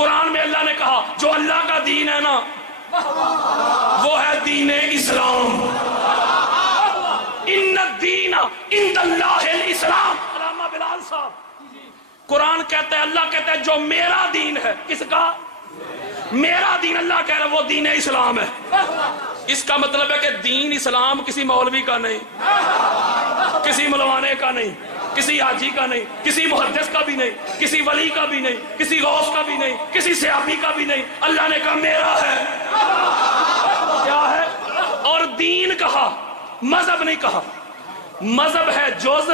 कुरान में अल्लाह ने कहा जो अल्लाह का दीन है ना वो है दीन इस्लाम। इन्ना दीन इंदल्लाहिल इस्लाम। अल्लामा बिलाल साहब, कुरान कहता है, अल्लाह कहता है जो मेरा दीन है, किसका? मेरा दीन। अल्लाह कह रहा है वो दीन इस्लाम है। इसका मतलब है कि दीन इस्लाम किसी मौलवी का नहीं, किसी मुलवाने का नहीं, किसी हाजी का नहीं, किसी मुहद्दिस का भी नहीं, किसी वली का भी नहीं, किसी गौस का भी नहीं, किसी सहाबी का भी नहीं। अल्लाह ने कहा मेरा है। क्या है? और दीन कहा, मजहब नहीं कहा। मजहब है जुज़,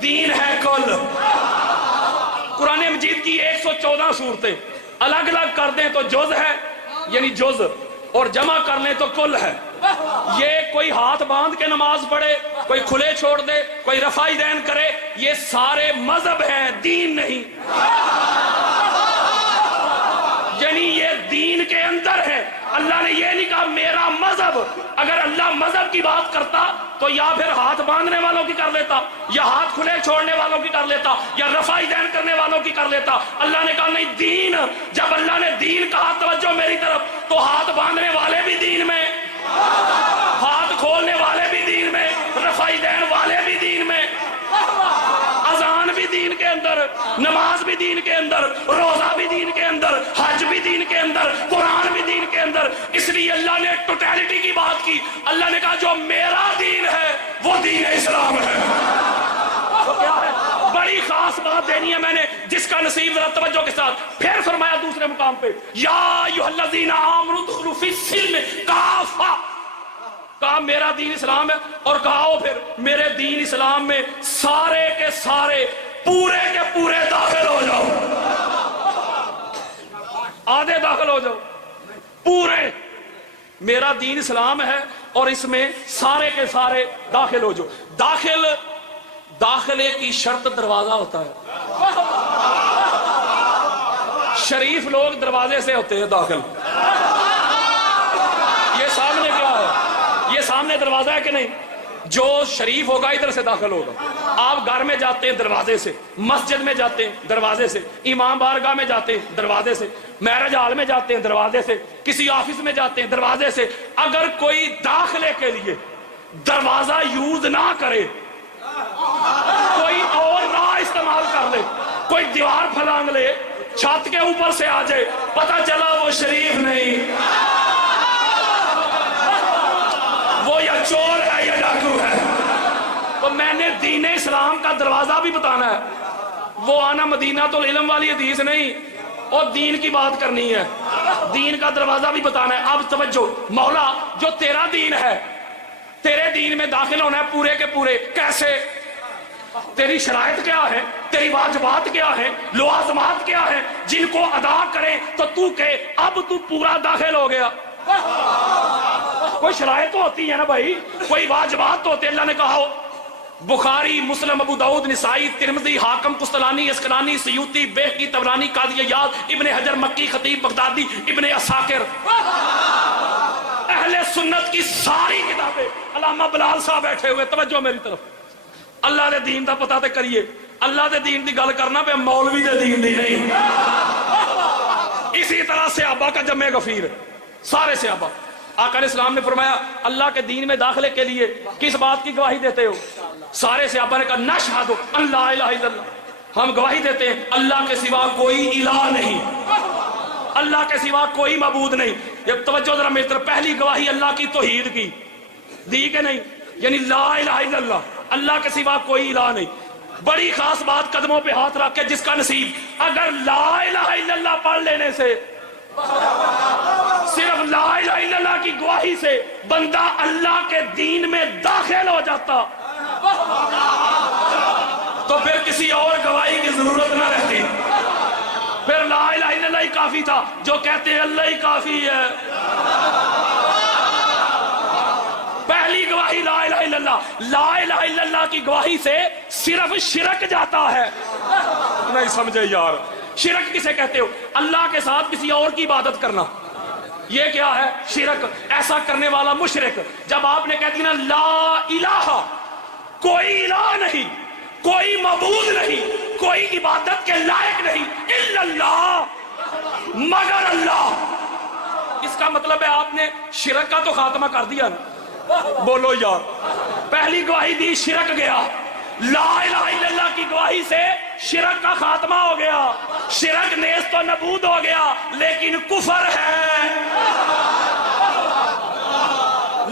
दीन है कुल। कुरान मजीद की 114 सूरतें अलग अलग कर दें तो जुज़ है यानी जुज़, और जमा कर लें तो कुल है। ये कोई हाथ बांध के नमाज पढ़े, कोई खुले छोड़ दे, कोई रफाई दैन करे, ये सारे मजहब हैं, दीन नहीं। यानी ये दीन के अंदर है। अल्लाह ने ये नहीं कहा मेरा मजहब। अगर अल्लाह मजहब की बात करता तो या फिर हाथ बांधने वालों की कर लेता, या हाथ खुले छोड़ने वालों की कर लेता, या रफाई दैन करने वालों की कर लेता। अल्लाह ने कहा नहीं, दीन। जब अल्लाह ने दीन कहा, तवज्जो मेरी तरफ, तो हाथ बांधने वाले भी दीन में, हाथ खोलने वाले भी दीन में, रफाई दैन वाले भी दीन में, अजान भी दीन के अंदर, नमाज भी दीन के अंदर, रोजा भी दीन के अंदर, हज भी दीन के अंदर, कुरान भी दीन के अंदर। इसलिए अल्लाह ने टोटलिटी की बात की। अल्लाह ने कहा जो मेरा दीन है वो दीन इस्लाम है। तो क्या है? बड़ी खास बात देनी है मैंने, जिसका नसीब जरा तवज्जो के साथ। फिर फरमाया दूसरे मुकाम पे, या अय्युहल्लज़ीना आमनू उदखुलू फिस्सिल्म काफ़ा। कहा मेरा दीन इस्लाम है, और कहा फिर मेरे दीन इस्लाम में सारे के सारे, पूरे के पूरे दाखिल हो जाओ। आधे दाखिल हो जाओ, पूरे। मेरा दीन इस्लाम है और इसमें सारे के सारे दाखिल हो जाओ। दाखिले की शर्त दरवाजा होता है। शरीफ लोग दरवाजे से होते हैं दाखिल। ये सामने क्या है? ये सामने दरवाजा है कि नहीं? जो शरीफ होगा इधर से दाखिल होगा। आप घर में जाते हैं दरवाजे से, मस्जिद में जाते हैं दरवाजे से, इमाम बारगाह में जाते हैं दरवाजे से, मैरिज हॉल में जाते हैं दरवाजे से, किसी ऑफिस में जाते हैं दरवाजे से। अगर कोई दाखिले के लिए दरवाजा यूज ना करे, कोई और राह इस्तेमाल कर ले, कोई दीवार फलांग ले, छत के ऊपर से आ जाए, पता चला वो शरीफ नहीं, वो या चोर है या डाकू है। तो मैंने दीन इस्लाम का दरवाजा भी बताना है। वो आना मदीना तो इल्म वाली हदीस नहीं, और दीन की बात करनी है। दीन का दरवाजा भी बताना है। अब तवज्जो, मौला जो तेरा दीन है, तेरे दीन में दाखिल होना है पूरे के पूरे। कैसे? तेरी शराइत क्या है, तेरी वाजिबात क्या है, लवाज़मात क्या है, जिनको अदा करे तो तू कहे अब तू पूरा दाखिल हो गया। कोई शराइत तो होती है ना भाई, कोई वाजिबात तो होते। अल्लाह ने कहा बुखारी, मुस्लिम, अबू दाऊद, निसाई, तिरमिज़ी, हाकिम, कुस्तलानी, अस्कलानी, सयूती, बेहकी, तबरानी, कादियात, इब्ने हजर मक्की, खतीब बगदादी, इब्ने असाकिर, अहले सुन्नत की सारी किताबें। अल्लामा बिलाल साहब बैठे हुए, तवज्जो मेरी तरफ। अल्लाह दे दीन दा पता ते करिए। अल्लाह दे दीन दी गल करना पे, मौलवी दे दीन दी नहीं। इसी तरह सहाबा का जमे गफीर, सारे सहाबा। आका इस्लाम ने फरमाया अल्लाह के दीन में दाखिले के लिए किस बात की गवाही देते हो? सारे सहाबा ने कहा नशहदु अल्ला इलाहा इल्लल्लाह, हम गवाही देते हैं अल्लाह के सिवा कोई इलाह नहीं, अल्लाह के सिवा कोई मबूद नहीं। ये तवज्जो जरा मेरी तरफ। पहली गवाही अल्लाह की तौहीद की दी के नहीं, यानी ला इलाहा इल्लल्लाह, अल्लाह के सिवा कोई इलाह नहीं। बड़ी खास बात, कदमों पे हाथ रख के जिसका नसीब, अगर ला इलाहा इल्लल्लाह पढ़ लेने से, सिर्फ ला इलाहा इल्लल्लाह की गवाही से बंदा अल्लाह के दीन में दाखिल हो जाता, तो फिर किसी और गवाही की जरूरत ना रहती। फिर ला इलाहा इल्लल्लाह ही काफी था। जो कहते हैं अल्लाह ही काफी है, पहली गवाही ला इलाहा इल्लल्लाह। ला इलाहा इल्लल्लाह की गवाही से सिर्फ शिरक जाता है। नहीं समझे यार? शिरक किसे कहते हो? अल्लाह के साथ किसी और की इबादत करना, ये क्या है? शिरक। ऐसा करने वाला मुशरिक। जब आपने कह दिया ना ला इलाहा, कोई इलाह नहीं, कोई मबूद नहीं, कोई इबादत के लायक नहीं, इल्लल्लाह, मगर अल्लाह। इसका मतलब है आपने शिरक का तो खात्मा कर दिया ना। बोलो यार, पहली गवाही दी, शिरक गया। ला इलाहा इल्लल्लाह की गवाही से शिरक का खात्मा हो गया, शिरक नेस्त तो नबूद हो गया, लेकिन कुफर है।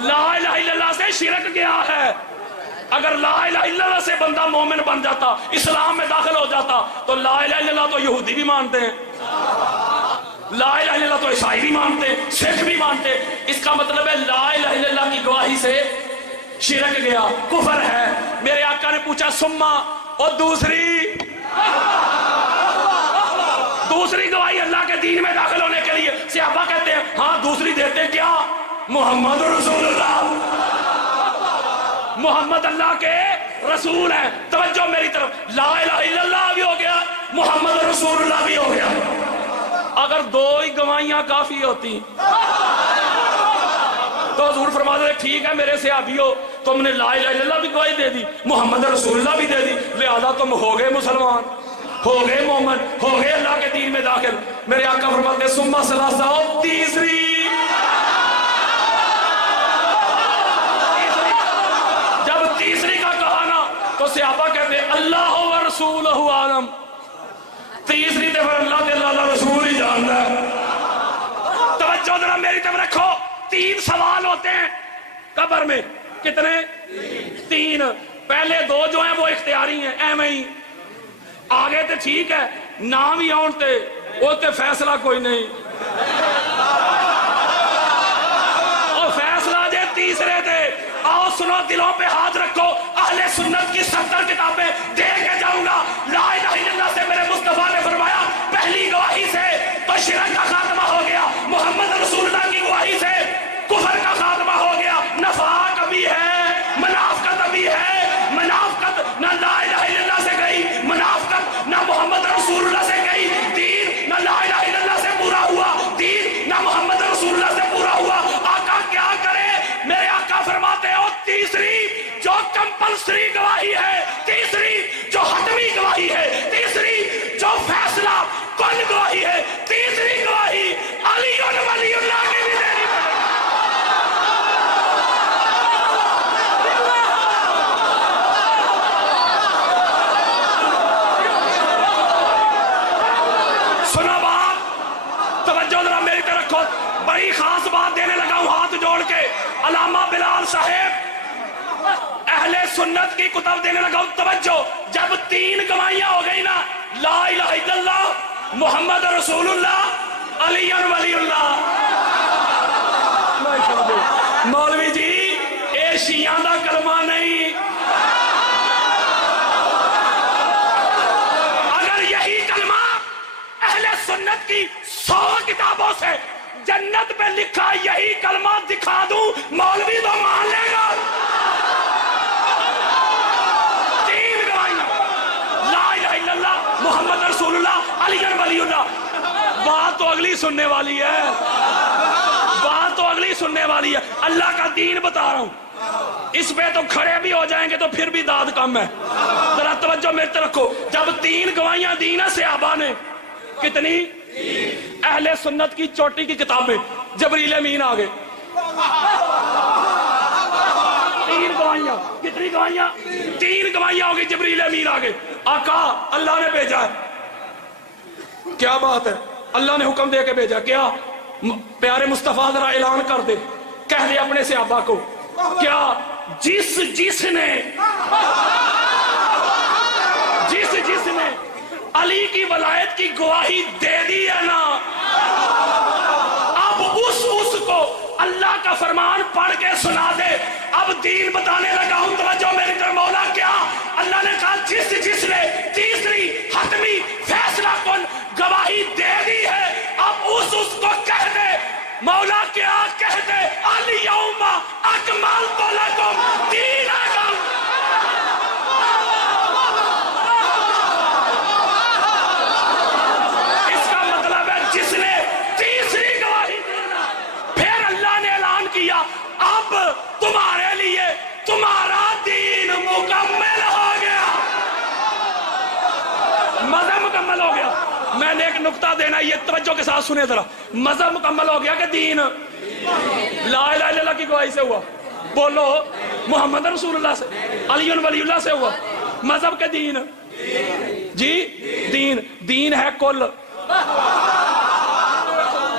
ला इलाहा इल्लल्लाह से शिरक गया है। अगर ला इलाहा इल्लल्लाह से बंदा मोमिन बन जाता, इस्लाम में दाखिल हो जाता, तो ला इलाहा इल्लल्लाह तो यहूदी भी मानते हैं, ला इलाहा इल्लल्लाह तो ईसाई भी मानते, सिख भी मानते। इसका मतलब है ला इलाहा इल्लल्लाह की गवाही से शिरक गया, कुफर है। मेरे आका ने पूछा सुम्मा, और दूसरी गवाही अल्लाह के दीन में दाखिल होने के लिए सहाबा कहते हैं हाँ दूसरी देते, क्या? मोहम्मद रसूलुल्लाह, मोहम्मद अल्लाह के रसूल है। तवज्जो मेरी तरफ, ला इलाहा इल्लल्लाह भी हो गया, मोहम्मद रसूलुल्लाह भी हो गया। अगर दो ही गवाहियां काफी होती तो हुजूर फरमाते थे ठीक है मेरे सहाबी हो, तुमने ला इलाहा इल्लल्लाह भी गवाही दे दी, मोहम्मद रसूलुल्लाह भी दे दी, लिहाजा तुम हो गए मुसलमान, हो गए मोमिन, हो गए अल्लाह के दीन में दाखिल। मेरे आका फरमाते सुम्मा सलासा, तीसरी जब तीसरी का कहा ना तो सहाबा कहते अल्लाह व रसूलुहु आलम। तीसरी तो फिर अल्लाह के अल्लाह रसूल ही जानता है। तवज्जो जरा मेरी तरफ रखो, 3 सवाल होते हैं कब्र में। कितने? 3। पहले 2 जो हैं वो इख्तियारी हैं, एवं ही आगे तो ठीक है, नाम ही आउंटे वो तो फैसला कोई नहीं, और फैसला जे तीसरे थे। आओ सुनो, दिलों पे हाथ रखो, अहले सुन्नत की 70 किताबें दे के जाऊंगा। ला इलाहा इल्लल्लाह से मेरे मुस्तफा ने फरमाया पहली गवाही से तो शिरक का खात्मा हो गया, मोहम्मद रसूलुल्लाह की गवाही से कुफर का खात्मा हो गया। नफाक अभी है, मुनाफिकत अभी है। मुनाफिकत ना ला इलाहा इल्लल्लाह से गई, मुनाफिकत ना मोहम्मद रसूलुल्लाह से गई। दीन ना ला इलाहा इल्लल्लाह से पूरा हुआ, दीन ना मोहम्मद रसूलुल्लाह से पूरा हुआ। आका क्या करे? मेरे आका फरमाते हो तीसरी जो कंपल्सरी गवाही है, तीसरी जो हतमी गवाही है, तीसरी जो फैसला कुन गवाही है, तीसरी गवाही अली वलीउल्लाह की भी देनी पड़ेगी। सुनो बात, तवज्जो जरा मेरी तरफ रखो, बड़ी खास बात देने लगा हूं हाथ जोड़ के। अल्लामा बिलाल साहेब अहले सुन्नत की कुतब देने लगा हूं, तवज्जो। जब 3 गवाहियां हो गई ना, ला इलाहा इल्लल्लाह, मोहम्मद रसूलुल्लाह, अली वलीउल्लाह। मौलवी जी ये शिया का कलमा नहीं, अगर यही कलमा अहले सुन्नत की 100 किताबों से जन्नत में लिखा यही कलमा दिखा दूं, मौलवी तो मान लेगा। 3 गवाहियां, ला इलाहा इल्लल्लाह, मोहम्मद रसूलुल्लाह, अली वलीउल्लाह। बात तो अगली सुनने वाली है, बात तो अगली सुनने वाली है। अल्लाह का दीन बता रहा हूं, इस पे तो खड़े भी हो जाएंगे तो फिर भी दाद कम है। जरा तवज्जो मेरे तरफ रखो। जब 3 गवाहियां दी ना सहाबा ने, कितनी? अहले सुन्नत की चोटी की किताबें, जबरील अमीन आ गए। 3 गवाहियां, कितनी गवाहियां? 3 गवाहियां हो गई, जबरील अमीन आ गए। आका अल्लाह ने भेजा है। क्या बात है, अल्लाह ने हुक्म दे के भेजा। क्या? प्यारे मुस्तफा जरा ऐलान कर दे, कह दे अपने सहाबा को, क्या जिसने अली की वलायत की गवाही दे दी है ना, अब उसको अल्लाह का फरमान पढ़ के सुना दे। अब दीन बताने लगा हूं, तवज्जो मेरी तरफ। मौला क्या? अल्लाह ने कहा जिसने तीसरी हतमी फैसला कुन गवाही दे दी है, अब उसको कह दे। मौला क्या कह दे? अल यौमा अकमलतु लकुम दीनकुम। इसका मतलब नुक्ता देना, ये तवज्जो के साथ सुने जरा। मजहब मुकम्मल हो गया कि दीन? ला इलाहा इल्लल्लाह की गवाही से हुआ। बोलो मोहम्मद रसूलुल्लाह से, अली वलीउल्लाह से हुआ। मजहब के दीन जी, दीन दीन है कुल,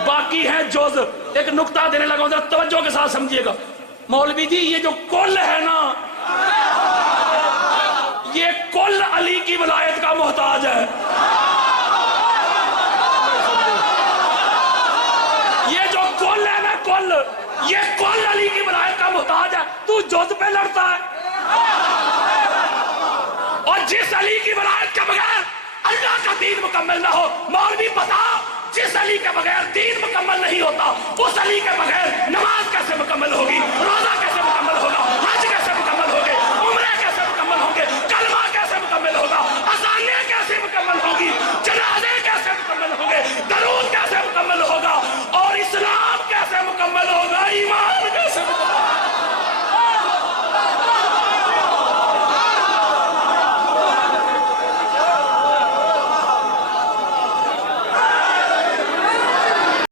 बाकी है जुज। एक नुक्ता देने लगा, जरा तवज्जो के साथ समझिएगा। मौलवी जी ये जो कुल है ना, ये कुल अली की वलायत का मोहताज है। ये जो कुल है ना, कुल, ये कुल अली की वलायत का मोहताज है। तू जुज पे लड़ता है, और जिस अली की वलायत के बगैर अल्लाह का दीन मुकम्मल ना हो। मौलवी बता, जिस अली के बगैर दीन मुकम्मल नहीं होता, उस अली के बगैर नमाज कैसे मुकम्मल होगी, रोजा कैसे मुकम्मल होगा, हज कैसे